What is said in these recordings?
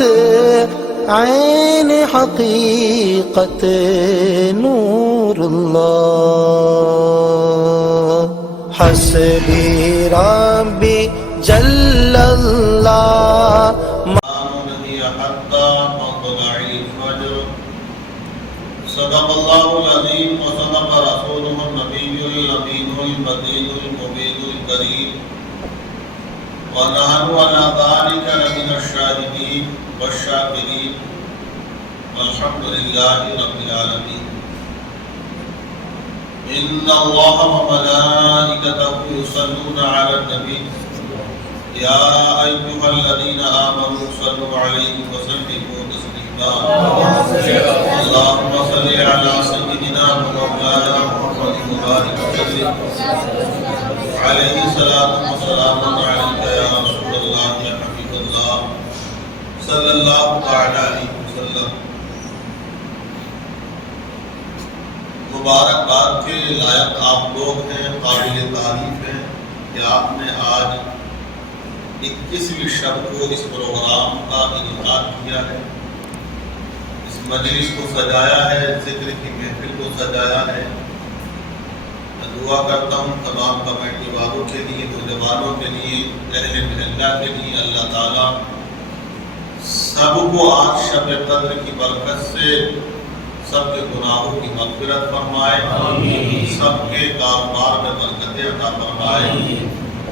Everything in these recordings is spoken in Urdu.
حقیقت عین حقیقت نور اللہ حسبی ربی جل اللہ صدق اللہ العظیم وصدق رسولہ النبی الامین المجید المبین الکریم ونحن على ذلك لمن الشاهدين والشاکرین والحمد للہ رب العالمین ان اللہ وملائکتہ یصلون علی النبی یا ایھا الذین آمنوا صلوا علیہ وسلموا تسلیما اللهم صل على سيدنا ومولانا محمد وبارك وسلم عليه الصلاة والسلام عليك يا رسول الله يا حبيب الله صلى الله تعالى عليه وسلم. مبارکباد کے لائق آپ لوگ ہیں، قابل تعریف ہیں کہ آپ نے آج 21ویں شب کو اس پروگرام کا انعقاد کیا ہے، مجلس کو سجایا ہے، ذکر کی محفل کو سجایا ہے. میں دعا کرتا ہوں تمام کمیٹی والوں کے لیے، نوجوانوں کے لیے، اہل محلہ کے لیے اللہ تعالیٰ سب کو آج شب قدر کی برکت سے سب کے گناہوں کی مغفرت فرمائے، سب کے کاروبار میں برکتیں عطا فرمائے،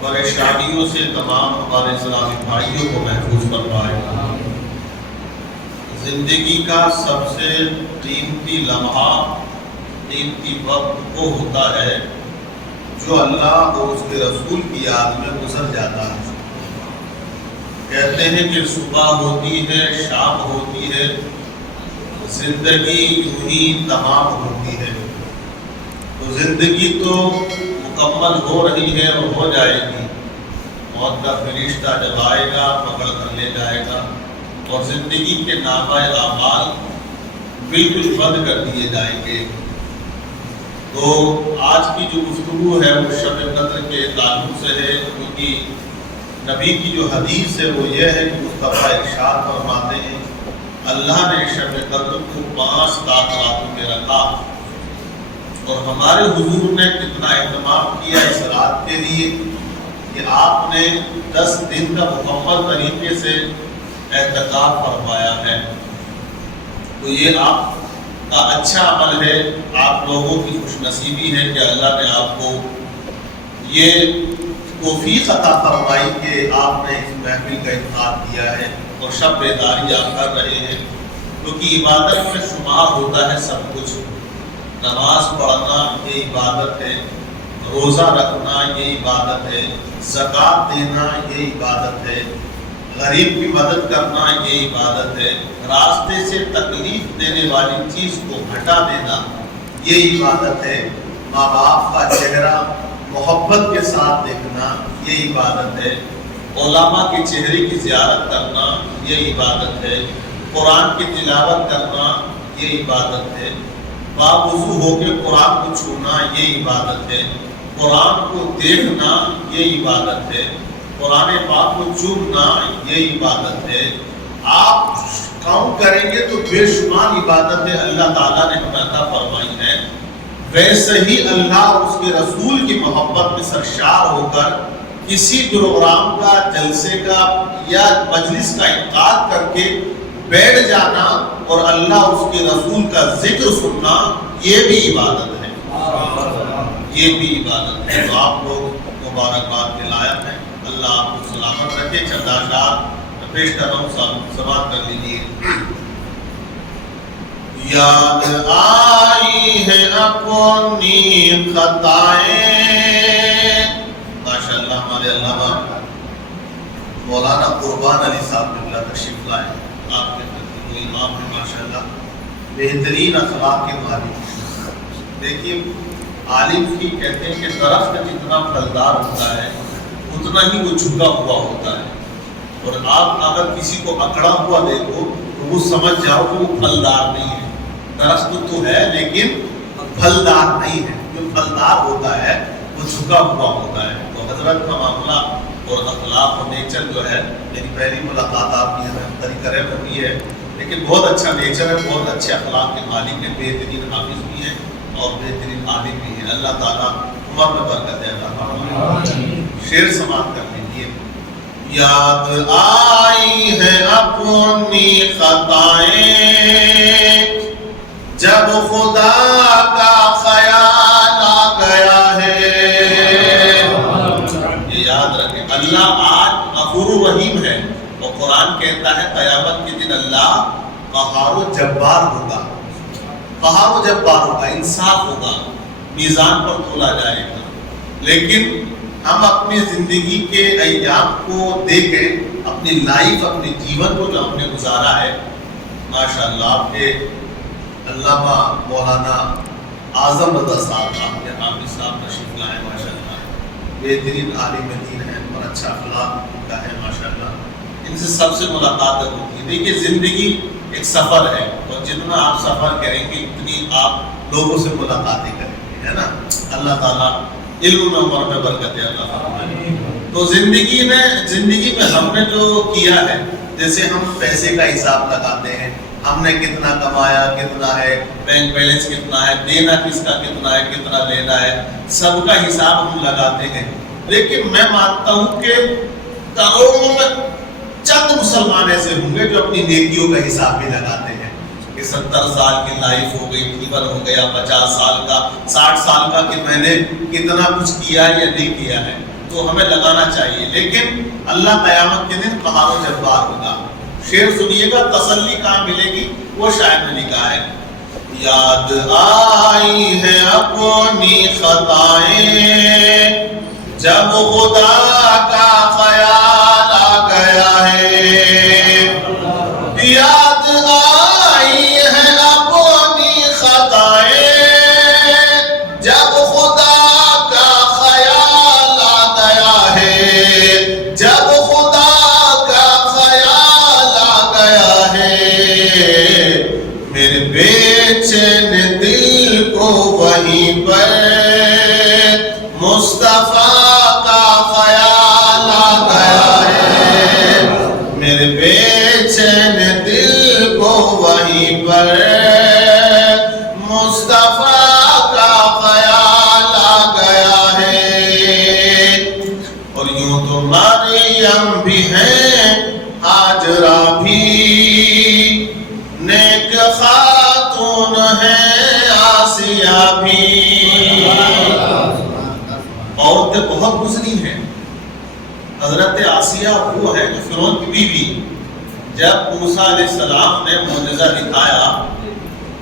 پریشانیوں سے تمام ہمارے اسلامی بھائیوں کو محفوظ فرمائے. زندگی کا سب سے قیمتی لمحہ، قیمتی وقت وہ ہوتا ہے جو اللہ اور اس کے رسول کی یاد میں گزر جاتا ہے. کہتے ہیں کہ صبح ہوتی ہے، شام ہوتی ہے، زندگی یوں ہی تمام ہوتی ہے. تو زندگی تو مکمل ہو رہی ہے اور ہو جائے گی. موت کا فرشتہ جب آئے گا پکڑ کر لے جائے گا اور زندگی کے نامہ اعمال بالکل بند کر دیے جائیں گے. تو آج کی جو گفتگو ہے وہ شب قدر کے تعلق سے ہے، کیونکہ نبی کی جو حدیث ہے وہ یہ ہے کہ مصطفیٰ ارشاد فرماتے ہیں اللہ نے شب قدر کو 5 راتوں میں رکھا، اور ہمارے حضور نے کتنا اہتمام کیا اس رات کے لیے کہ آپ نے 10 دن کا مکمل طریقے سے اعتکاف فرمایا ہے. تو یہ آپ کا اچھا عمل ہے، آپ لوگوں کی خوش نصیبی ہے کہ اللہ نے آپ کو یہ توفیق عطا فرمائی کہ آپ نے اس محفل کا انعقاد کیا ہے اور شب بیداری آپ کر رہے ہیں. کیونکہ عبادت میں شمار ہوتا ہے سب کچھ. نماز پڑھنا یہ عبادت ہے، روزہ رکھنا یہ عبادت ہے، زکوٰۃ دینا یہ عبادت ہے، غریب کی مدد کرنا یہ عبادت ہے، راستے سے تکلیف دینے والی چیز کو ہٹا دینا یہ عبادت ہے، ماں باپ کا چہرہ محبت کے ساتھ دیکھنا یہ عبادت ہے، علماء کے چہرے کی زیارت کرنا یہ عبادت ہے، قرآن کی تلاوت کرنا یہ عبادت ہے، باوضو ہو کے قرآن کو چھونا یہ عبادت ہے، قرآن کو دیکھنا یہ عبادت ہے، قرآن پاک کو چومنا یہ عبادت ہے. آپ کاؤنٹ کریں گے تو بے شمار عبادتیں اللہ تعالیٰ نے ہمیں عطا فرمائی ہیں. ویسے ہی اللہ اور اس کے رسول کی محبت میں سرشار ہو کر کسی پروگرام کا، جلسے کا یا مجلس کا انعقاد کر کے بیٹھ جانا اور اللہ اور اس کے رسول کا ذکر سننا یہ بھی عبادت ہے، یہ بھی عبادت ہے. تو آپ لوگ مبارکباد کے لائق ہیں. اللہ آپ کو سلامت رکھے. چند اشعار پیش کر رہا ہوں، سماعت کر لیجیے. یاد آئی ہے اپنی خطائیں. ماشاءاللہ ہمارے علامہ مولانا قربان علی صاحب اللہ تشریف لائے. آپ کے امام ہیں ماشاءاللہ، بہترین اخلاق کے مالک. دیکھیے عالم کی کہتے ہیں کہ درخت جتنا پھلدار ہوتا ہے اتنا ہی وہ جھکا ہوا ہوتا ہے. اور آپ اگر کسی کو اکڑا ہوا دیکھو تو وہ سمجھ جاؤ کہ وہ پھلدار نہیں ہے. درخت تو ہے لیکن پھلدار نہیں ہے. جو پھلدار ہوتا ہے وہ جھکا ہوا ہوتا ہے. تو حضرت کا معاملہ اور اخلاق و نیچر جو ہے، میری پہلی ملاقات آپ کی طریقہ رہ ہوئی ہے، لیکن بہت اچھا نیچر ہے، بہت اچھے اخلاق کے مالک ہیں، بہترین حافظ بھی ہیں اور بہترین عالم بھی ہیں. اللہ تعالیٰ عمر میں برکت ہے. اللہ شعر سماعت کر لیجیے. یاد آئی ہے اپنی خطائیں جب خدا کا خیال آ گیا ہے. یہ یاد رکھیں، اللہ آج غفور رحیم ہے، اور قرآن کہتا ہے قیامت کے دن اللہ قہار و جبار ہوگا. قہار و جبار ہوگا، انصاف ہوگا، میزان پر تولا جائے گا. لیکن ہم اپنی زندگی کے ایام کو دیکھیں، اپنی لائف، اپنے جیون کو جو ہم نے گزارا ہے، ماشاءاللہ آپ کے علامہ مولانا اعظم رضا صاحب، آپ کے حافظ صاحب تشریف لائے، ماشاءاللہ بہترین عالم دین ہیں اور اچھا اخلاق کا ہے ماشاءاللہ. ان سے سب سے ملاقات ہوتی ہے. دیکھیے زندگی ایک سفر ہے، اور جتنا آپ سفر کریں گے اتنی آپ لوگوں سے ملاقاتیں کریں گے، ہے نا. اللہ تعالیٰ علم میں عمر میں برکت عطا فرمائے. تو زندگی میں ہم نے جو کیا ہے، جیسے ہم پیسے کا حساب لگاتے ہیں، ہم نے کتنا کمایا، کتنا ہے، بینک بیلنس کتنا ہے، دینا کس کا کتنا ہے، کتنا لینا ہے، سب کا حساب ہم لگاتے ہیں. لیکن میں مانتا ہوں کہ کروڑوں میں چند مسلمان ایسے ہوں گے جو اپنی نیکیوں کا حساب بھی لگاتے ہیں کہ 70 سال کی لائف ہو گئی، جیون ہو گیا 50 سال کا، 60 سال کا، کہ میں نے کتنا کچھ کیا ہے یا نہیں کیا ہے. تو ہمیں لگانا چاہیے. لیکن اللہ قیامت کے دن قہار و جبار ہوگا. شعر سنیے گا، تسلی کہاں ملے گی، وہ شاید نے لکھا ہے. یاد آئی ہے اپنی خطائیں جب خدا کا خیال آ گیا ہے. یاد آئی ہے اپنی خطائیں جب خدا کا خیال آ گیا ہے. جب خدا کا خیال آ گیا ہے، میرے بے چین دل کو وہیں پر مصطفیٰ کا خیال آ گیا ہے. میرے بے چین دل کو وہیں پر مصطفیٰ کا خیال آ گیا ہے. اور یوں تو مریم بھی ہیں، ہاجرہ بھی نیک خاتون ہیں، آسیہ بھی. عورتیں بہت گزری ہیں. حضرت آسیہ وہ ہے جو فرعون کی بیوی، جب موسیٰ علیہ السلام نے معجزہ دکھایا،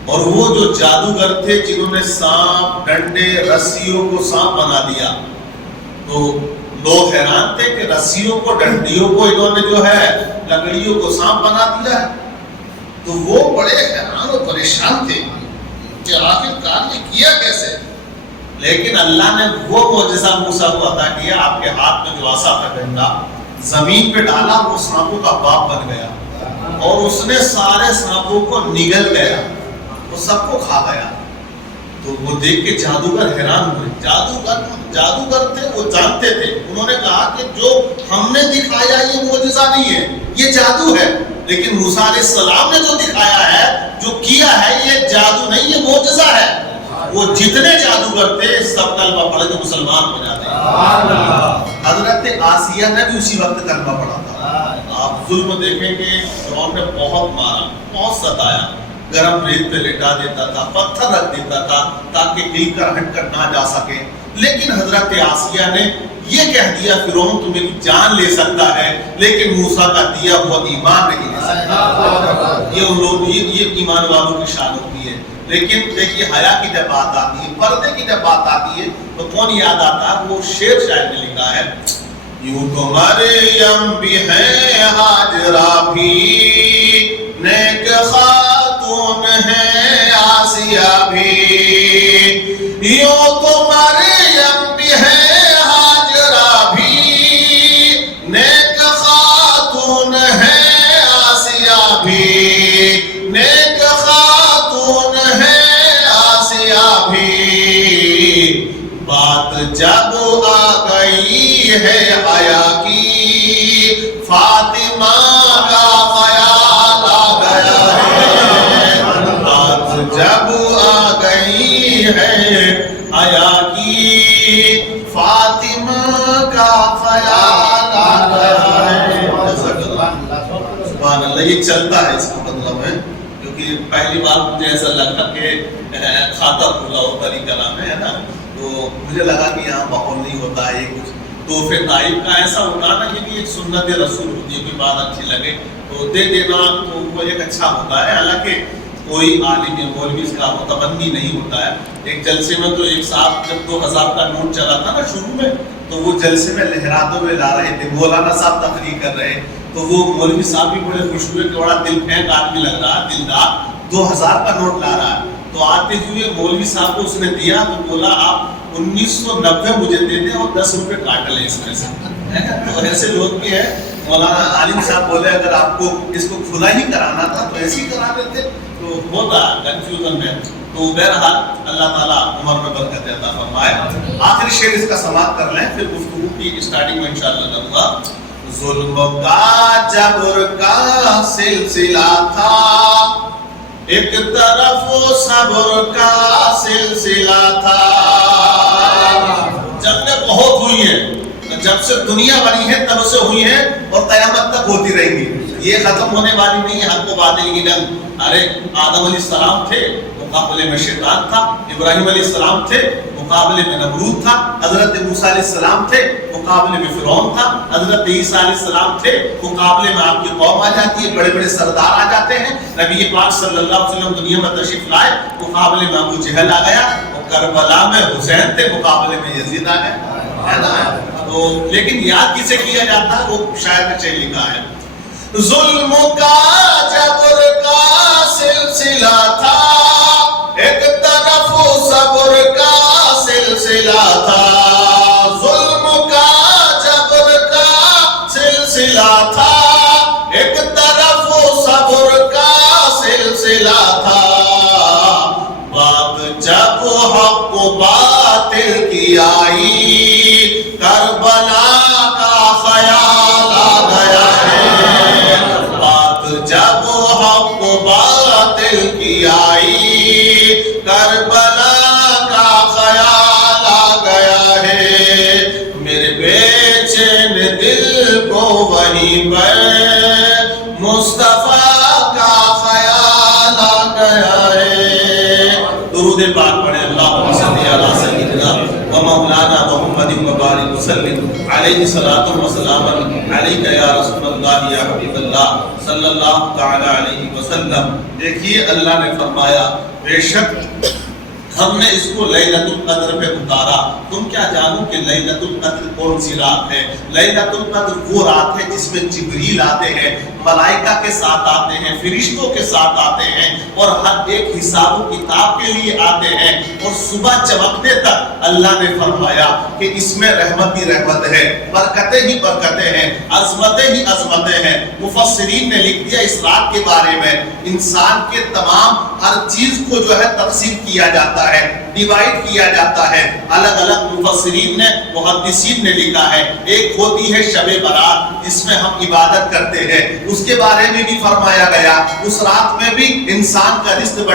اور وہ جو جادوگر تھے جنہوں نے سانپ، ڈنڈے، رسیوں کو سانپ بنا دیا، تو لوگ حیران تھے کہ رسیوں کو، ڈنڈیوں کو انہوں نے جو ہے لکڑیوں کو سانپ بنا دیا ہے. تو وہ بڑے حیران و پریشان تھے کہ آخرکار یہ کیا کیسے. لیکن اللہ نے وہ معجزہ موسیٰ کو عطا کیا، آپ کے ہاتھ میں جو عصا کا ڈنڈا زمین پہ ڈالا، وہ سانپوں کا باپ بن گیا، اور اس نے سارے سانپوں کو نگل گیا، وہ سب کو کھا گیا. تو وہ دیکھ کے جادوگر حیران ہوئے. جادوگر تھے، وہ جانتے تھے. انہوں نے کہا کہ جو ہم نے دکھایا یہ معجزہ نہیں ہے، یہ جادو ہے. لیکن موسیٰ علیہ السلام نے جو دکھایا ہے، جو کیا ہے، یہ جادو نہیں، یہ معجزہ ہے. وہ جتنے جادوگر تھے سب کلمہ پڑھ کے مسلمان ہو جاتے ہیں. حضرت آسیہ نے بھی اسی وقت کلمہ پڑھا تھا. آپ ظلم دیکھیں گے، فرعون نے بہت مارا، بہت ستایا، گرم ریت پہ لٹا دیتا تھا، پتھر رکھ دیتا تھا تاکہ ہل کر ہٹ کر نہ جا سکے. لیکن حضرت آسیہ نے یہ کہہ دیا فرعون تو میری جان لے سکتا ہے لیکن موسیٰ کا دیا ہوا ایمان نہیں لے سکتا. یہ ایمان والوں کی شان ہوتی ہے. لیکن دیکھیے حیا کی جب بات آتی ہے، پردے کی جب بات آتی ہے، تو کون یاد آتا ہے؟ وہ شعر شاعر نے لکھا ہے. یوں تو مریم بھی ہے، ہاجرہ بھی نیک خاتون ہے، آسیہ بھی. یوں تو مریم بھی ہے، ہاجرہ بھی نیک خاتون ہے، آسیہ بھی نیک خاتون ہے، آسیہ بھی. بات جب آ گئی ہے حیا کی وہی چلتا ہے اس کا مطلب ہے، کیونکہ پہلی بار مجھے ایسا لگا کہ کھاتا کھلا ہوتا نہیں کلام ہے نا، تو مجھے لگا کہ یہاں ماحول نہیں ہوتا ہے، کچھ تحفے طائب کا ایسا ہوتا نا کہ ایک سنت رسول ہوتی ہے، کوئی بات اچھی لگے تو دے دینا، تو وہ ایک اچھا ہوتا ہے. حالانکہ کوئی عالم یا مولوی اس کا متبنی نہیں ہوتا ہے. ایک جلسے میں تو ایک صاحب جب 2000 کا نوٹ چلا تھا نا شروع میں، تو وہ جلسے میں لہراتے ہوئے لا رہے تھے، مولانا صاحب تقریر کر رہے، تو وہ مولوی صاحب بھی بڑے خوش ہوئے کہ بڑا دل پھینک آدمی لگ رہا، دلدار، 2000 کا نوٹ لا رہا ہے. تو آتے ہوئے مولوی صاحب کو اس نے دیا تو بولا آپ 1990 مجھے دے دیں اور 10 روپے کاٹ لیں اس میں سے. تو ایسے لوگ بھی ہیں. مولانا عالم صاحب بولے اگر آپ کو اس کو کھلا ہی کرانا تھا تو ایسے ہی کرا دیتے، تو ہوتا کنفیوژن میں. تو بہرحال اللہ تعالیٰ عمر میں برکت عطا فرمائے. آخری شعر اس کا سماعت کر لیں، پھر گفتگو کی اسٹارٹنگ میں انشاءاللہ کروں گا. ظلم کا جبر کا سلسلہ تھا، ایک طرف صبر کا سلسلہ تھا. جنگیں بہت ہوئی ہیں، جب سے دنیا بنی ہے تب سے ہوئی ہے اور قیامت تک ہوتی رہیں گی. یہ ختم ہونے والی نہیں ہے. حق و باطل کی جنگ. ارے آدم علیہ السلام تھے، مقابلے میں شیطان تھا. ابراہیم علیہ السلام تھے، مقابلے میں نمرود تھا. حضرت موسیٰ علیہ السلام تھے، مقابلے میں فرعون تھا. حضرت عیسیٰ علیہ السلام تھے، مقابلے میں آپ کی قوم آ جاتی ہے، بڑے بڑے سردار آ جاتے ہیں. نبی پاک صلی اللہ علیہ وسلم دنیا میں تشریف لائے، مقابلے میں ابو جہل آ گیا. اور کربلا میں حسین تھے، مقابلے میں یزید آ گیا، ہے نا. تو لیکن یاد کسے کیا جاتا ہے؟ وہ شاعر نے چین لکھا ہے. ظلم کا جبر کا سلسلہ تھا، ایک طرف صبر کا سلسلہ تھا. ظلم کا جبر کا سلسلہ تھا، ایک طرف صبر کا سلسلہ تھا. بات جب حق و باطل کی آئی، کربلا کا خیال آ گیا ہے. بات جب حق و باطل کی آئی، کربلا کا خیال آ گیا ہے. میرے بے چین دل کو وہیں پر مصطفیٰ کا خیال آ گیا ہے. درود پاک پڑھیں. اللہم صلی علی سیدنا و مولانا محمد مبارک وسلم علیہ الصلاۃ والسلام علیک یا رسول اللہ یا حبیب اللہ صلی اللہ تعالی علیہ وسلم. دیکھیے اللہ نے فرمایا بے شک ہم نے اس کو لیلۃ القدر پہ اتارا. تم کیا جانو کہ لیلۃ القدر کون سی رات ہے؟ لیلۃ القدر وہ رات ہے جس میں جبریل آتے ہیں، ملائکہ کے ساتھ آتے ہیں، فرشتوں کے ساتھ آتے ہیں، اور ہر ایک حساب و کتاب کے لیے آتے ہیں. اور صبح چمکنے تک اللہ نے فرمایا کہ اس میں رحمت ہی رحمت ہے، برکتیں ہی برکتیں ہیں، عظمتیں ہی عظمتیں ہیں. مفسرین نے لکھ دیا اس رات کے بارے میں، انسان کے تمام ہر چیز کو جو ہے تقسیم کیا جاتا ہے، ڈیوائیڈ کیا جاتا ہے. الگ الگ مفسرین نے، محدثین نے لکھا ہے. ایک ہوتی ہے شب برات جس میں ہم عبادت کرتے ہیں، اس کے بارے میں بھی فرمایا گیا اس رات میں بھی انسان کا رزق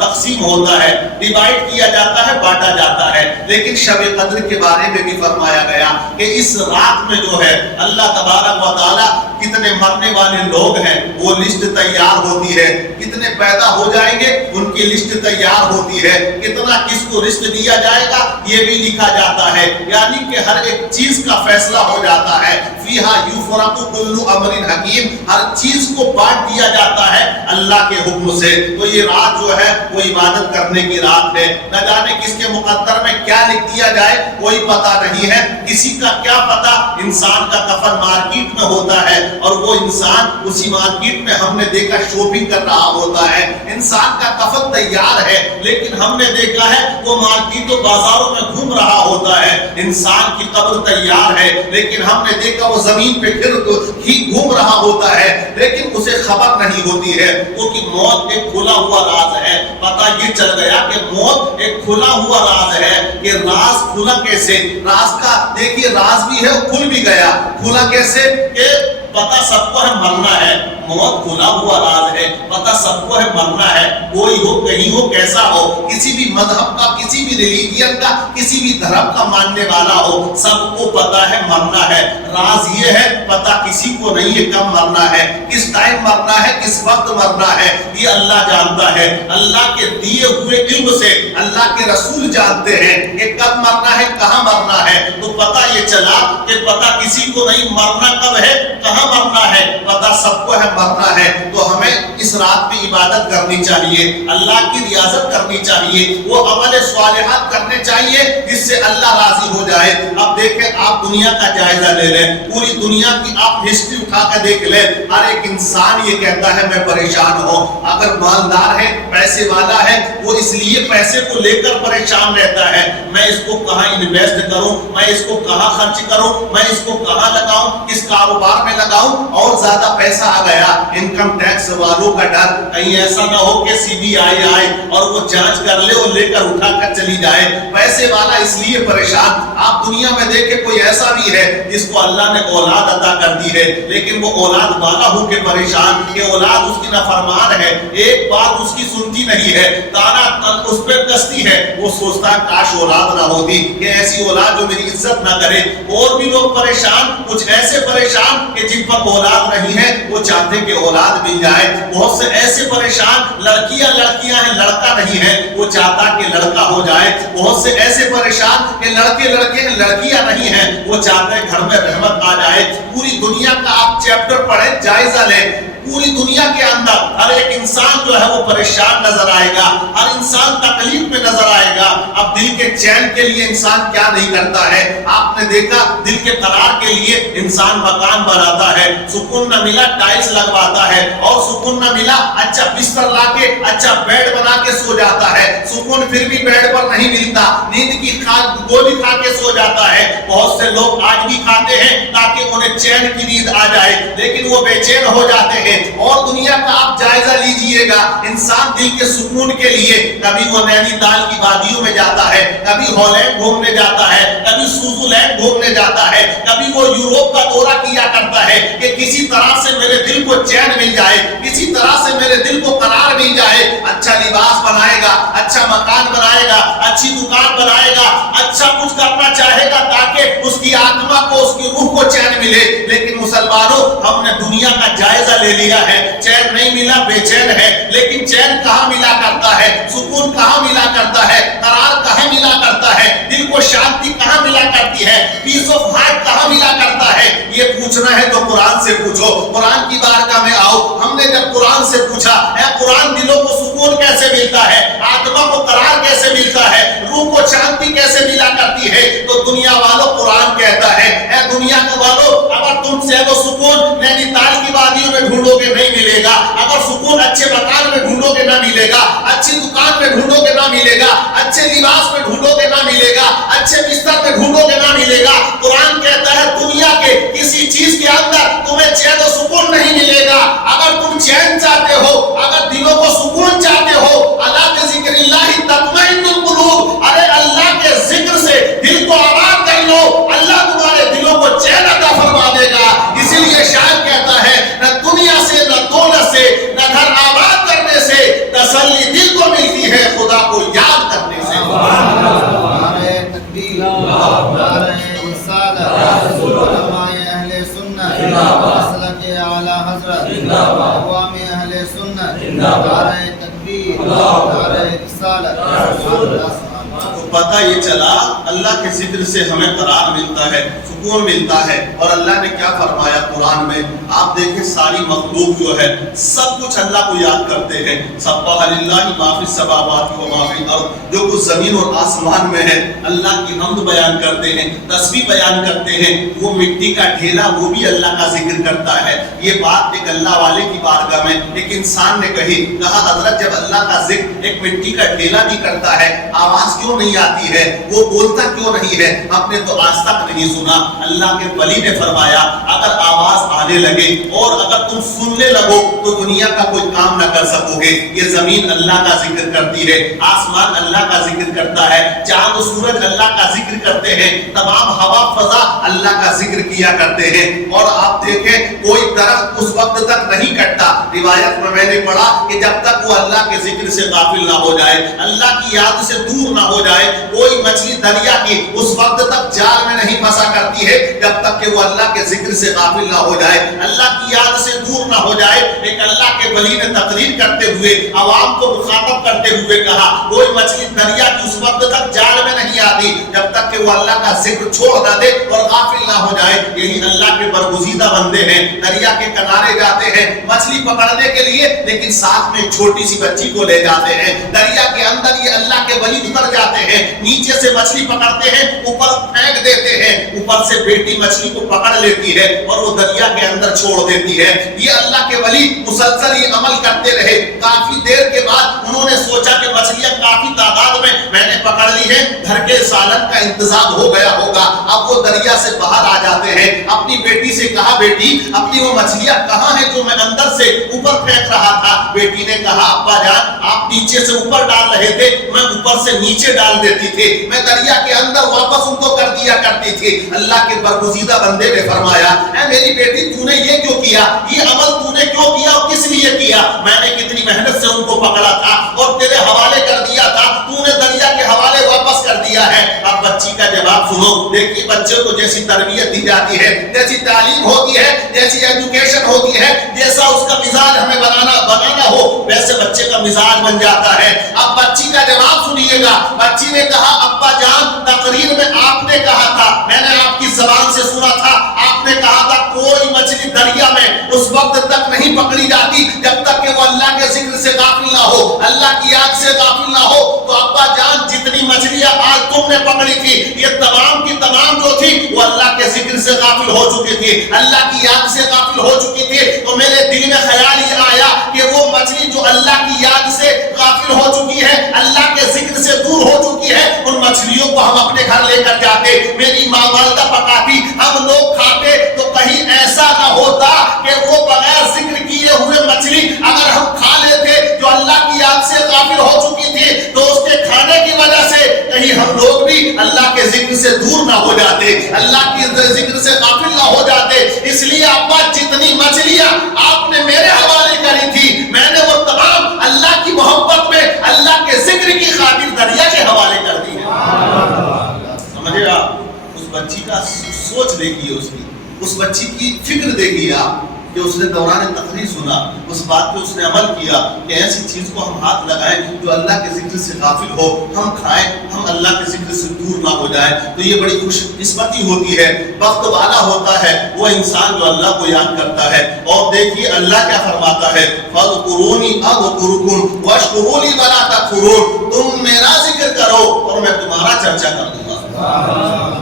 تقسیم ہوتا ہے، ڈیوائیڈ کیا جاتا ہے، بانٹا جاتا ہے. لیکن شب قدر کے بارے میں بھی فرمایا گیا کہ اس رات میں جو ہے اللہ تبارک و تعالی کتنے مرنے والے لوگ ہیں وہ لسٹ تیار ہوتی ہے، کتنے پیدا ہو جائیں گے ان کی لسٹ تیار ہوتی ہے، کتنا کس کو رزق دیا جائے گا یہ بھی لکھا جاتا ہے. یعنی کہ ہر ایک چیز کا فیصلہ ہو جاتا ہے. فیہا یفرق کل امر حکیم، ہر چیز کو بانٹ دیا جاتا ہے اللہ کے حکم سے. تو یہ رات جو ہے وہ عبادت کرنے کی رات ہے. نہ جانے کس کے مقدر میں کیا لکھ دیا جائے کوئی پتہ نہیں ہے. کسی کا کیا پتہ انسان کا کفن مارکیٹ میں ہوتا ہے اور وہ انسان اسی مارکیٹ میں ہم نے دیکھا شاپنگ کر رہا ہوتا ہے. انسان کا کفن تیار ہے لیکن ہم نے دیکھا ہے وہ مارکیٹوں بازاروں میں گھوم رہا ہوتا ہے. انسان کی قبر تیار ہے لیکن ہم نے دیکھا وہ زمین پہ پھر ہی گھوم رہا ہوتا ہے لیکن اسے خبر نہیں ہوتی ہے. کیونکہ موت ایک کھلا ہوا راز ہے. پتہ یہ چل گیا کہ موت ایک کھلا ہوا راز ہے کہ راز کھلا کیسے؟ راز کا دیکھیے راز بھی ہے کھل بھی گیا. کھلا کیسے کہ پتہ سب کو ہے مرنا ہے. موت کھلا ہوا راز ہے، پتہ سب سب کو ہے مرنا ہے، کوئی ہو کہیں ہو کیسا ہو، کسی بھی مذہب کا، کسی بھی ریلیجن کا، کسی بھی دھرم کا ماننے والا ہو، سب کو پتا ہے مرنا ہے۔ راز یہ ہے پتا کسی کو نہیں ہے کب مرنا ہے، کس ٹائم مرنا ہے، کس وقت مرنا ہے، یہ اللہ جانتا ہے۔ اللہ کے دیے ہوئے علم سے اللہ کے رسول جانتے ہیں کہ کب مرنا ہے، کہاں مرنا ہے۔ تو پتا یہ چلا کہ پتا کسی کو نہیں مرنا کب ہے، کہاں مرنا ہے، پتا سب کو ہے مرنا ہے۔ تو ہمیں اس رات میں عبادت کرنی چاہیے، اللہ کی ریاضت کرنی چاہیے، وہ عمل صالحات کرنے چاہیے جس سے اللہ راضی ہو جائے۔ اب دیکھیں آپ دنیا کا جائزہ لے لیں، پوری دنیا کی آپ ہسٹری اٹھا کر دیکھ لیں، ہر ایک انسان یہ کہتا ہے میں پریشان ہوں۔ اگر مالدار ہے، پیسے والا ہے، وہ اس لیے پیسے کو لے کر پریشان رہتا ہے، میں اس کو کہاں انویسٹ کروں، میں اس کو کہاں خرچ کروں، میں اس کو کہاں لگاؤں، کس کاروبار میں لگاؤں، اور زیادہ پیسہ آ گیا۔ انکم ٹیکس والوں کا ڈر، کہیں ایسا نہ ہو کہ سی بی آئی آئے اور وہ جانچ کر لے اور لے کر اٹھا کر چلی جائے۔ پیسے والا اس لیے پریشان۔ آپ دنیا میں دیکھیں کوئی ایسا بھی ہے جس کو اللہ نے اولاد عطا کر دی ہے، لیکن وہ اولاد والا ہو کے پریشان کہ اولاد اس کی نافرمان ہے، ایک بات اس کی سنتی نہیں ہے، تانا اس پہ کستی ہے، وہ سوچتا ہے کاش اولاد نہ ہوتی، کہ ایسی اولاد جو میری عزت نہ کرے۔ اور بھی لوگ پریشان، کچھ ایسے پریشان کہ جن پر اولاد نہیں ہے، وہ چاہتے کہ اولاد مل جائے۔ بہت سے ایسے پریشان، لڑکیاں ہیں لڑکا نہیں ہے، وہ چاہتا کہ لڑکا ہو جائے۔ بہت سے ایسے پریشان کہ لڑکے ہیں لڑکیاں نہیں ہیں، وہ چاہتے ہیں گھر میں رحمت آ جائے۔ پوری دنیا کا آپ چیپٹر پڑھیں، جائزہ لیں، پوری دنیا کے اندر ہر ایک انسان جو ہے وہ پریشان نظر آئے گا، ہر انسان تکلیف میں نظر آئے گا۔ اب دل کے چین کے لیے انسان کیا نہیں کرتا ہے؟ آپ نے دیکھا دل کے قرار کے لیے انسان مکان بناتا ہے، سکون نہ ملا ٹائلز لگواتا ہے، اور سکون نہ ملا اچھا بستر لا کے اچھا بیڈ بنا کے سو جاتا ہے، سکون پھر بھی بیڈ پر نہیں ملتا، نیند کی گولی کھا کے سو جاتا ہے۔ بہت سے لوگ آج بھی کھاتے ہیں تاکہ انہیں چین کی نیند آ جائے، لیکن وہ بے چین ہو جاتے ہیں۔ اور دنیا کا آپ جائزہ لیجئے گا، انسان دل کے سکون کے لیے کبھی وہ نینی تال کی وادیوں میں جاتا ہے، کبھی ہالینڈ گھومنے جاتا ہے، کبھی سوئٹزرلینڈ گھومنے جاتا ہے، کبھی وہ یوروپ کا دورہ کیا کرتا ہے کہ کسی طرح سے میرے دل کو چین مل جائے، کسی طرح سے میرے دل کو قرار مل جائے۔ اچھا لباس بنائے گا، اچھا مکان بنائے گا، اچھی دکان بنائے گا، اچھا کچھ کرنا چاہے گا تاکہ اس کی آتما کو، اس کی روح کو چین ملے۔ لیکن مسلمانوں، ہم نے دنیا کا جائزہ لے لیا ہے، چین نہیں ملا، بے چین ہے۔ لیکن چین کہاں ملا کرتا ہے، سکون کہاں ملا کرتا ہے، قرار کہاں ملا کرتا ہے، دل کو شانتی کہاں ملا کرتی ہے، پیس آف ہارٹ کہاں ملا کرتا ہے؟ یہ پوچھنا ہے تو قرآن سے پوچھو، قرآن کی بارگاہ میں آؤ۔ ہم نے جب قرآن سے پوچھا، اے قرآن دلوں کو سکون کیسے ملتا ہے، آتما کو قرار کیسے ملتا ہے، روح کو شانتی کیسے ملا کرتی ہے، تو دنیا والوں قرآن کہتا ہے اے دنیا کے والوں، اگر تم چین و سکون نینی تال کی وادیوں میں ڈھونڈو گے نہیں ملے گا، اگر سکون اچھے مکان میں ڈھونڈو گے نہ ملے گا، اچھی دکان میں ڈھونڈو گے نہ ملے گا، اچھے لباس میں ڈھونڈو گے نہ ملے گا، اچھے بستر میں ڈھونڈو گے نہ ملے گا۔ قرآن کہتا ہے دنیا کے کسی چیز کے اندر تمہیں چین و سکون نہیں ملے گا۔ اگر تم چین چاہتے ہو، اگر دلوں کو سکون چاہتے ہو، اللہ بذکر اللہ تطمئن القلوب، ارے اللہ کے ذکر سے دل کو آباد کر لو، اللہ تمہارے دلوں کو چین عطا فرما دے گا۔ اسی لیے شاعر کہتا ہے نہ دنیا سے، نہ دولت سے، نہ گھر آباد کرنے سے تسلی دل کو ملتی ہے خدا کو یاد کرنے سے۔ نعرہ تکبیر، نعرہ رسالت، علماء اہل سنت، مسلک اعلی حضرت، عوام اہل سنت، نعرہ تکبیر، نعرہ رسالت۔ تو پتہ یہ چلا اللہ کے ذکر سے ہمیں قرار ملتا ہے، سکون ملتا ہے۔ اور اللہ نے کیا فرمایا قرآن میں، آپ دیکھیں ساری مخلوق جو ہے سب کچھ اللہ کو یاد کرتے ہیں۔ سبح للہ ما فی السماوات و ما فی الارض، جو کچھ زمین اور آسمان میں ہے اللہ کی حمد بیان کرتے ہیں، تسبیح بیان کرتے ہیں۔ وہ مٹی کا ڈھیلا وہ بھی اللہ کا ذکر کرتا ہے۔ یہ بات ایک اللہ والے کی بارگاہ میں ایک انسان نے کہا حضرت جب اللہ کا ذکر ایک مٹی کا ڈھیلا بھی کرتا ہے آواز کیوں نہیں آتی ہے، وہ بولتا کیوں نہیں ہے؟ ہم نے تو آج تک نہیں سنا۔ اللہ کے ولی نے فرمایا اگر آواز آنے لگے اور اگر تم سننے لگو تو دنیا کا کوئی کام نہ کر سکو گے۔ یہ زمین اللہ کا ذکر کرتی ہے، آسمان اللہ کا ذکر کرتا ہے، چاند و سورج اللہ کا ذکر کرتے ہیں، تمام ہوا فضا اللہ کا ذکر کیا کرتے ہیں۔ اور آپ دیکھیں کوئی درخت اس وقت تک نہیں کٹتا، روایت میں نے پڑھا کہ جب تک وہ اللہ کے ذکر سے غافل نہ ہو جائے، اللہ کی یاد سے دور نہ ہو جائے۔ کوئی مچھلی دریا کی اس وقت تک جال میں نہیں پھنسا کرتی ہے جب تک کہ وہ اللہ کے ذکر سے غافل نہ ہو جائے، اللہ کی یاد سے دور نہ ہو جائے۔ ایک اللہ کے ولی نے تقریر کرتے ہوئے عوام کو مخاطب کرتے ہوئے کہا کوئی مچھلی دریا کی اس وقت تک جال میں نہیں آتی جب تک کہ وہ اللہ کا ذکر چھوڑ نہ دے اور غافل نہ ہو جائے۔ یہی اللہ کے برگزیدہ بندے ہیں، دریا کے کنارے جاتے ہیں مچھلی پکڑنے کے لیے، لیکن ساتھ میں چھوٹی سی بچی کو لے جاتے ہیں۔ دریا کے اندر یہ اللہ کے ولی اتر جاتے ہیں، نیچے سے مچھلی پکڑتے ہیں، اوپر پھینک دیتے ہیں، اوپر سے بیٹی مچھلی کو پکڑ لیتی ہے اور وہ دریا کے اندر چھوڑ دیتی ہے۔ یہ اللہ کے ولی مسلسل یہ عمل کرتے رہے۔ کافی دیر کے بعد انہوں نے سوچا کہ مچھلیاں کافی تعداد میں نے پکڑ لی ہے، گھر کے سالن کا انتظام ہو گیا ہوگا۔ اب وہ دریا سے باہر آ جاتے ہیں، اپنی بیٹی سے کہا بیٹی اپنی وہ مچھلیاں کہاں ہیں جو میں اندر سے اوپر پھینک رہا تھا؟ بیٹی نے کہا ابا جان آپ نیچے سے اوپر ڈال رہے تھے، میں اوپر سے نیچے ڈال دیتی تھی، میں دریا کے اندر واپس ان کو کر دیا کرتی تھی۔ اللہ کے برگزیدہ بندے نے فرمایا اے میری بیٹی تو نے یہ کیوں کیا؟ یہ عمل تو نے کیوں کیا اور کس لیے کیا؟ میں نے کتنی محنت سے ان کو پکڑا تھا اور تیرے حوالے کر دیا تھا، تو نے دریا کے حوالے واپس کر دیا ہے۔ اب بچی کا جواب سنو۔ دیکھیے بچے کو جیسی تربیت دی جاتی ہے، جیسی تعلیم ہوتی ہے، جیسی ایجوکیشن ہوتی ہے، جیسا اس کا مزاج ہمیں بنانا ہو ویسے بچے کا مزاج بن جاتا ہے۔ اب بچی کا جواب سنیے گا۔ بچی نے کہا ابا جان تقریر میں آپ نے کہا تھا، میں نے آپ کی زبان سے سنا تھا، آپ نے کہا تھا کوئی مچھلی دریا میں اس وقت تک نہیں پکڑی جاتی جب تک کہ وہ اللہ کے ذکر سے غافل نہ ہو، اللہ کی یاد سے غافل نہ ہو۔ تو ابا جان جتنی مچھلیاں آج تم نے پکڑی تھی یہ تمام کی تمام جو تھی وہ اللہ کے ذکر سے غافل ہو چکی تھی، اللہ کی یاد سے غافل ہو چکی تھی۔ تو میرے دل میں خیال یہ آیا کہ وہ مچھلی جو اللہ کی یاد سے غافل ہو چکی ہے، اللہ کے ذکر سے دور ہو چکی ہے، ان مچھلیوں کو ہم اپنے گھر لے کر جاتے، میری ماں والدہ پکاتی، ہم لوگ کھاتے، تو کہیں ایسا نہ ہوتا کہ وہ بغیر ذکر کیے ہوئے مچھلی اگر ہم کھا لیتے جو اللہ کی یاد سے غافل ہو چکی تھی تو اس کے کھانے کی وجہ سے کہیں ہم لوگ بھی اللہ کے ذکر سے دور نہ ہو جاتے، اللہ کی ذکر سے غافل نہ ہو جاتے۔ اس لیے ابا جتنی مچھلیاں آپ نے میرے حوالے کری تھی میں نے وہ تمام اللہ کی محبت میں اللہ کے ذکر کی خاطر دریا کے حوالے کر دی ہے۔ سمجھے آپ؟ اس بچی کا سوچ دیکھیے، اس بچی کی فکر دیکھیے آپ کہ اس نے دوران تقریر سنا، اس بات پہ اس نے عمل کیا کہ ایسی چیز کو ہم ہاتھ لگائیں جو اللہ کے ذکر سے غافل ہو، ہم کھائیں، ہم اللہ کے ذکر سے دور نہ ہو جائیں۔ تو یہ بڑی خوش قسمتی ہوتی ہے، وقت والا ہوتا ہے وہ انسان جو اللہ کو یاد کرتا ہے۔ اور دیکھیے اللہ کیا فرماتا ہے فَاذْكُرُونِي أَذْكُرْكُمْ وَاشْكُرُوا لِي وَلَا تَكْفُرُونَ، تم میرا ذکر کرو اور میں تمہارا چرچا کر دوں گا،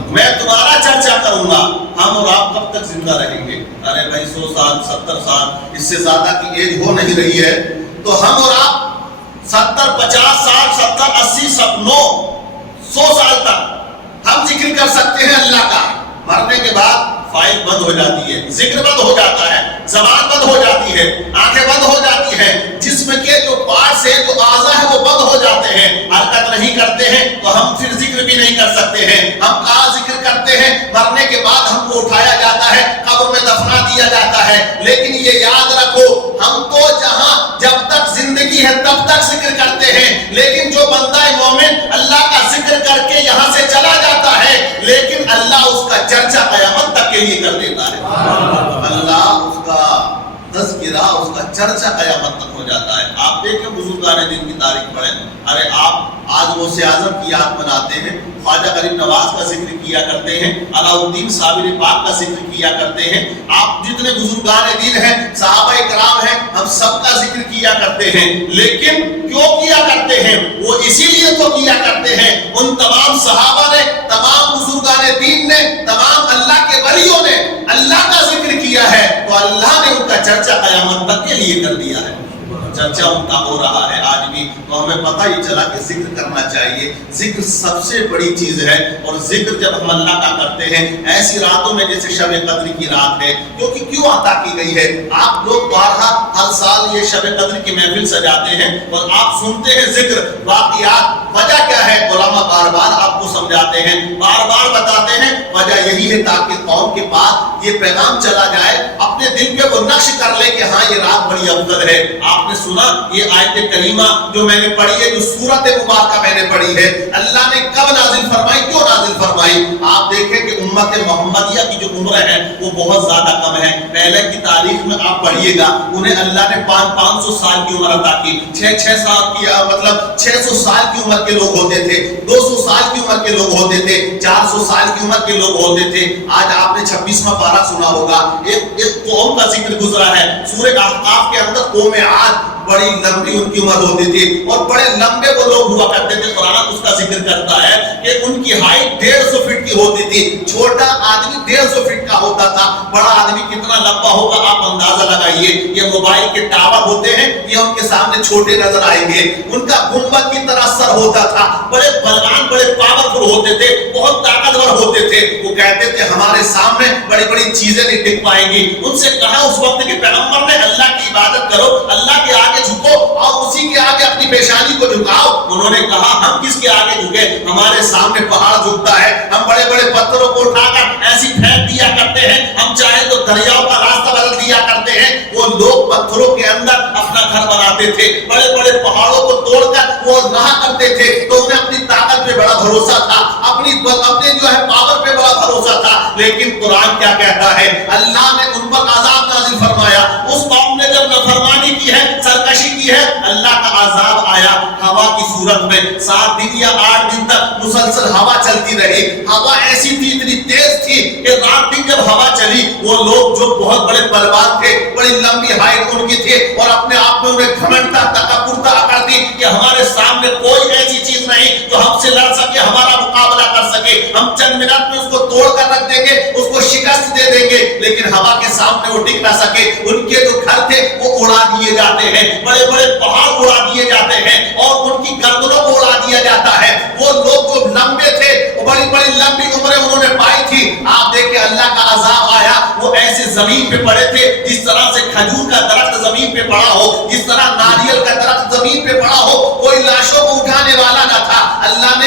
میں تمہارا چرچا کروں گا۔ ہم اور آپ کب تک زندہ رہیں گے؟ ارے بھائی 100 سال 70 سال اس سے زیادہ کی ایج ہو نہیں رہی ہے، تو ہم اور آپ 70 50 سال 70 80 100 سال تک ہم ذکر کر سکتے ہیں اللہ کا۔ مرنے کے بعد فائل بند ہو جاتی ہے، ذکر بند ہو جاتا ہے، زبان بند ہو جاتی ہے، آنکھیں بند ہو جاتی ہیں، جسم کے جو پارٹس ہیں جو اعضاء ہیں وہ بند ہو جاتے ہیں، حرکت نہیں کرتے ہیں، تو ہم پھر ذکر بھی نہیں کر سکتے ہیں۔ ہم کہاں ذکر کرتے ہیں؟ مرنے کے بعد ہم کو اٹھایا جاتا ہے، قبر میں دفنا دیا جاتا ہے۔ لیکن یہ یاد رکھو ہم تو جہاں جب تک زندگی ہے تب تک ذکر کرتے ہیں، لیکن جو بندہ مومن اللہ کا ذکر کر کے یہاں سے چلا جاتا ہے لیکن اللہ اس کا چرچا قیامت تک کے لیے کر دیتا ہے، اللہ اس کا تذکرہ اس کا چرچا قیامت تک ہو جاتا ہے۔ آپ دیکھیں بزرگان دین کی تاریخ پڑھیں، ارے آپ آج غوث اعظم کی یاد مناتے ہیں، خواجہ غریب نواز کا ذکر کیا کرتے ہیں، علاء الدین صابر پاک کا ذکر کیا کرتے ہیں، آپ جتنے بزرگان دین ہیں صحابہ کرام ہیں ہم سب کا ذکر کیا کرتے ہیں، لیکن کیوں کیا کرتے ہیں؟ وہ اسی لیے تو کیا کرتے ہیں ان تمام صحابہ نے، تمام بزرگان دین نے، تمام اللہ کے ولیوں نے اللہ کا ذکر کیا ہے تو اللہ نے ان کا چرچا قیامت تک کے لیے کر دیا ہے۔ چرچا ان کا ہو رہا ہے، آج بھی کی تو ہمیں پتہ ہی چلا کہ ذکر کرنا چاہیے. ذکر سب سے بڑی چیز ہے. اور ذکر جب ہم اللہ کا کرتے ہیں ایسی راتوں میں جیسے شب قدر کی رات ہے, کیونکہ کیوں عطا کی گئی ہے. آپ لوگ بارہا ہر سال یہ شب قدر کی محفل سجاتے ہیں اور آپ سنتے ہیں ذکر واقعات. وجہ کیا ہے؟ علماء بار بار آپ کو سمجھاتے ہیں, بار بار بتاتے ہیں. وجہ یہی ہے تاکہ قوم کے پاس یہ پیغام چلا جائے, اپنے دل پہ وہ نقش کر لے کہ ہاں یہ رات بڑی افضل ہے. آپ نے سنا یہ آیت کریمہ جو میں نے پڑھی ہے, جو سورت مبارکہ میں نے پڑھی ہے, اللہ نے کب نازل فرمائی, کیوں نازل فرمائی؟ آپ دیکھیں کہ امت محمدیہ کی جو عمر ہے وہ بہت زیادہ کم ہے. پہلے کی تاریخ میں آپ پڑھیے گا, انہیں اللہ نے 500 سال کی عمر عطا کی. 600 سال کی مطلب 600 سال کی عمر کے لوگ ہوتے تھے, 200 سال کی عمر کے لوگ ہوتے تھے, 400 سال کی عمر کے لوگ ہوتے تھے. آج آپ نے 26واں پارہ سنا ہوگا, ایک قوم کا ذکر گزرا ہے سورہ احقاف کے اندر. قوم عاد بڑی لمبی ان کی عمر ہوتی تھی اور بڑے لمبے وہ لوگ ہوا کرتے تھے. قرآن اس کا ذکر کرتا ہے کہ ان کی ہائٹ 150 فٹ کی ہوتی تھی. چھوٹا آدمی 150 فٹ کا ہوتا تھا, بڑا آدمی کتنا لمبا ہوگا آپ اندازہ لگائیے. یہ موبائل کے ٹاور ہوتے ہیں, یہ ان کے سامنے چھوٹے نظر آئیں گے. ان کا گنبد کی طرح سر ہوتا تھا, بڑے بلوان, بڑے پاورفل ہوتے تھے, بہت طاقتور ہوتے تھے. وہ کہتے تھے ہمارے سامنے بڑی بڑی چیزیں نہیں ٹک پائیں گی. ان سے کہا اس وقت کے پیغمبر نے اللہ کی عبادت کرو, اللہ کے آگے جھکو اور اسی کے آگے اپنی پیشانی کو جھکاؤ. انہوں نے کہا ہم کس کے آگے جھکے, ہمارے سامنے پہاڑ جھکتا ہے, ہم بڑے بڑے پتھروں کو اٹھا کر ایسی پھینک دیا کرتے ہیں, ہم چاہے تو دریاؤں کا راستہ بدل دیا کرتے ہیں. وہ لوگ پتھروں کے اندر اپنا گھر بناتے تھے, بڑے بڑے پہاڑوں کو توڑ کر وہ رہا کرتے تھے. تو انہیں اپنی طاقت پہ بڑا بھروسہ تھا, اپنے جو ہے پاور پہ بڑا بھروسہ تھا. لیکن قرآن کیا کہتا ہے, اللہ نے ان پر عذاب نازل فرمایا. اس قوم نے جب نافرمانی کی ہے, سرکشی کی ہے, اللہ کا عذاب آیا ہوا کی صورت میں. 7 دن یا 8 دن تک مسلسل ہوا چلتی رہی. ہوا ایسی تھی, اتنی تیز تھی کہ رات دن جب ہوا چلی, وہ لوگ جو بہت بڑے بلوان تھے, بڑی لمبی ہائٹ ان کی تھی اور اپنے آپ میں انہیں گھمنڈ تھا, تکبر تھا, عقل تھی کہ ہمارے سامنے کوئی ایسی چیز نہیں جو ہم سے لڑ سکے, ہمارا مقابلہ کر سکے. ہم چند منٹ میں اس کو توڑ کر رکھ دیں گے, اس کو شکست دے دیں گے. لیکن ہوا کے سامنے وہ ٹک نہ سکے. ان کے جو گھر تھے وہ اڑا دیے جاتے ہیں, بڑے بڑے پہاڑ اڑا دیے جاتے ہیں اور ان کی گردنوں کو اڑا دیا جاتا ہے. وہ لوگ جو لمبے تھے, وہ بڑی بڑی لمبی عمریں انہوں نے پائی تھی. آپ دیکھیں اللہ کا عذاب آیا, وہ ایسے زمین پہ پڑے تھے جس طرح سے کھجور کا درخت زمین پہ پڑا ہو, جس طرح ناریل کا درخت زمین پہ پڑا ہو. کوئی لاشوں کو اٹھانے والا نہ تھا. اللہ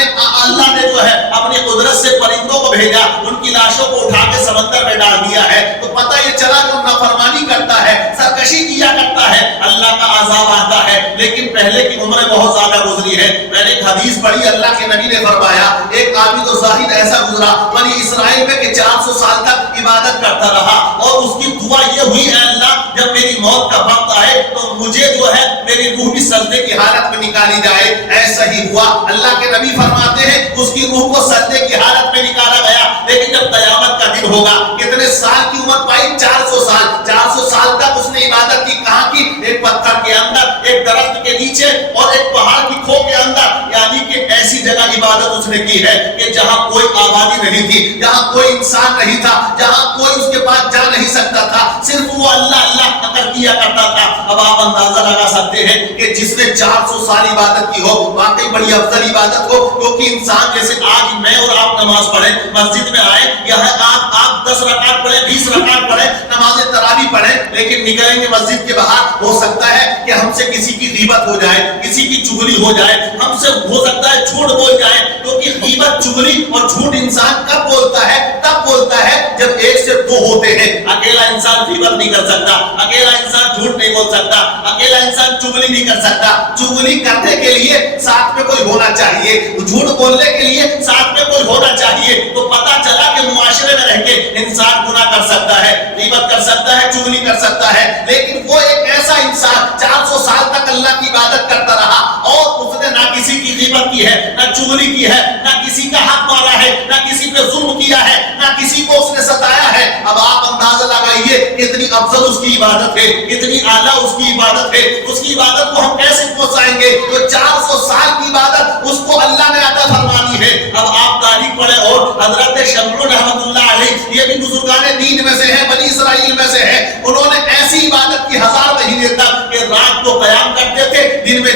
نے جو ہے اپنی قدرت سے پرندوں کو بھیجا, ان کی لاشوں کو اٹھا کے سمندر میں ڈال دیا ہے. تو پتہ یہ چلا جو نافرمانی کرتا ہے, سرکشی کیا کرتا ہے, اللہ کا عذاب آتا ہے. لیکن پہلے کی عمریں بہت زیادہ گزری ہے. میں نے ایک حدیث پڑھی, اللہ کے نبی نے فرمایا ایک عابد و زاہد ایسا گزرا بنی اسرائیل میں کہ 400 سال تک عبادت کرتا رہا اور اس کی دعا یہ ہوئی, اے اللہ جب میری موت کا وقت آئے تو مجھے جو ہے میری روح بھی سجدے کی حالت میں نکالی جائے. ایسا ہی ہوا. اللہ کے نبی فرماتے ہیں اس کی روح کو سجدے کی حالت میں نکالا گیا. لیکن جب قیامت کا دن ہوگا, کتنے سال کی عمر پائی, 400 سال. 400 سال تک اس نے عبادت کی. کہاں کی؟ ایک پتھر کے اندر, ایک درخت کے نیچے اور ایک پہاڑ کی کھو کے اندر. یعنی کہ ایسی جگہ عبادت اس نے کی ہے کہ جہاں کوئی آبادی نہیں تھی, جہاں کوئی انسان نہیں تھا, جہاں کوئی اس کے پاس جا نہیں سکتا تھا, صرف وہ اللہ اللہ کر کیا کرتا تھا. اب آپ اندازہ لگا سکتے ہیں کہ جس نے 400 سال عبادت کی ہو, واقعی بڑی افضل عبادت ہو. کیونکہ انسان جیسے آج میں اور آپ نماز پڑھیں, مسجد میں آئے, یہاں آپ 10 رکعت پڑھیں, 20 رکعت پڑھیں, نماز تراویح پڑھیں, لیکن نکلیں گے مسجد کے باہر, ہو سکتا ہے کہ ہم سے کسی کی غیبت ہو جائے, کسی کی چغلی ہو جائے, ہم سے ہو سکتا ہے جھوٹ بول جائے. کیونکہ غیبت, چغلی اور جھوٹ انسان کب بولتا ہے؟ تب بولتا ہے جب 1 سے 2 ہوتے ہیں. اکیلا انسان غیبت نہیں کر سکتا, اکیلا انسان جھوٹ نہیں بول سکتا, اکیلا انسان چغلی نہیں کر سکتا. چغلی کرنے کے لیے ساتھ میں کوئی ہونا چاہیے, جھوٹ بولنے کے لیے ساتھ میں کوئی ہونا چاہیے. تو پتا چلا کہ معاشرے میں رہ کے انسان گناہ کر سکتا ہے, غیبت کر سکتا ہے, چغلی کر سکتا ہے. لیکن وہ ایک ایسا انسان 400 سال تک اللہ کی عبادت کرتا رہا اور اس نے نہ کسی کی غیبت کی ہے, نہ چغلی کی ہے, نہ کسی کا حق مارا ہے, نہ کسی پہ ظلم کیا ہے, نہ کسی کو اس نے ستایا ہے. اب آپ اندازہ لگائیے کتنی افضل اس کی عبادت ہے, کتنی اعلیٰ اس کی عبادت ہے. اس کی عبادت کو ہم کیسے پہنچائیں گے؟ تو 400 سال کی عبادت اس کو اللہ نے عطا فرمانی ہے. اب آپ تاریخ پڑھیں اور حضرت شمرون رحمۃ اللہ علیہ, یہ بھی بزرگان دین میں سے ہیں, بنی اسرائیل میں سے ہیں. انہوں نے ایسی عبادت کی 1000 مہینے تک کہ رات کو قیام کرتے تھے, دن میں